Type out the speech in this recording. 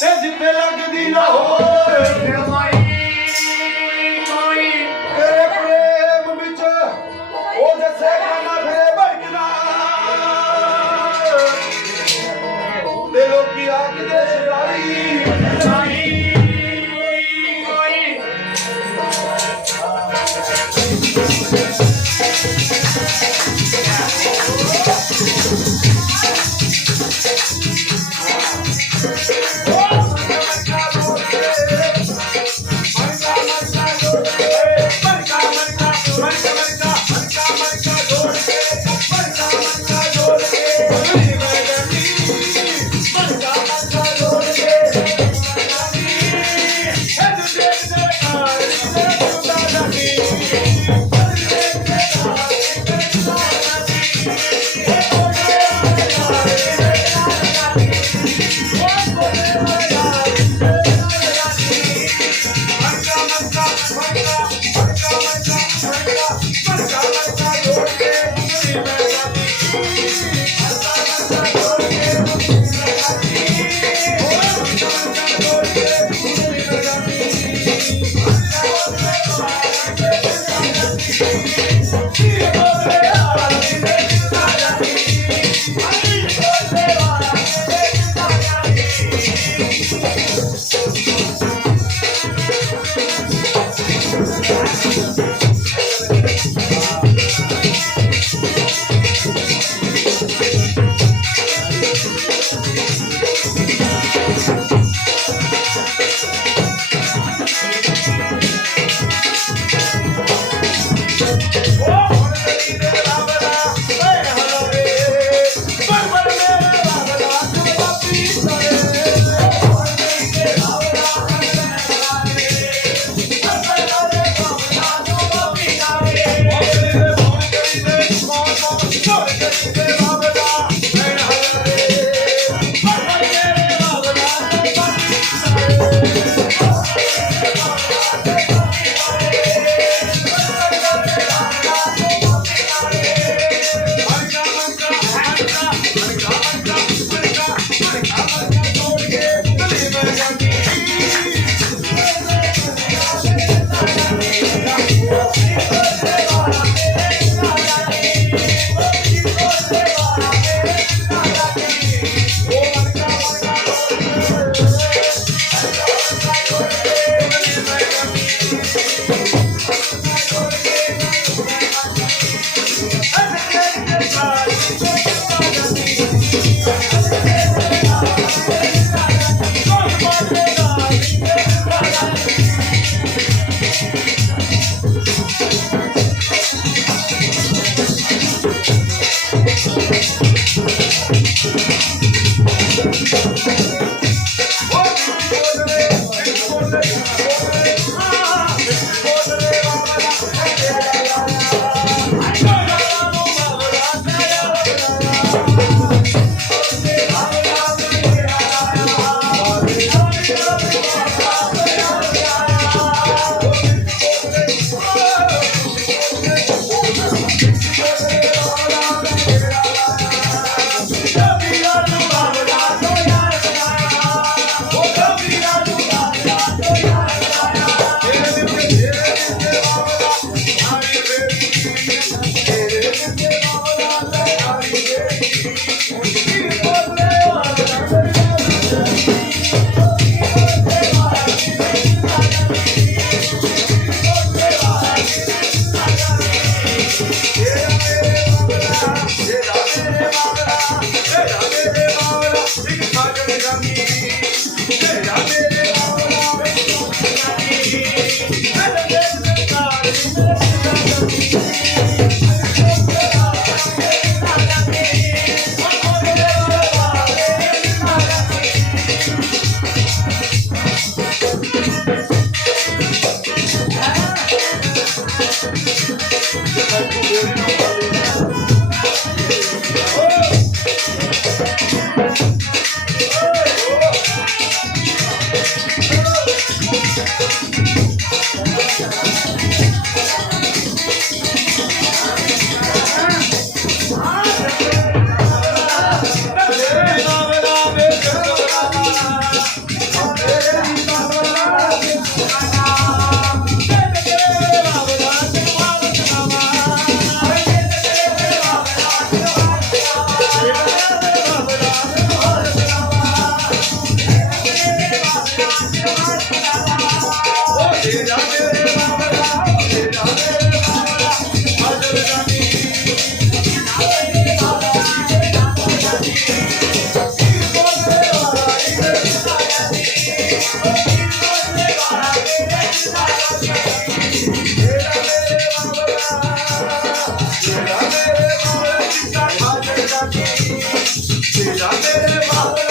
ਸੇਜ ਤੇ ਲੱਗਦੀ ਨਾ ਹੋਏ। ਦਿਲਮਾਈ ਕੋਈ ਤੇਰੇ ਪ੍ਰੇਮ ਵਿੱਚ ਉਹਦੇ ਸੇਖਾ ਨਾ ਫਿਰੇ ਭੜਕਦਾ। ਤੇ ਲੋਕੀ ਆਖਦੇ ਸ਼ਰਾਰੀ ਸ਼ਰਾਰੀ ਕੋਈ ਕੋਈ Yeah. Silahları var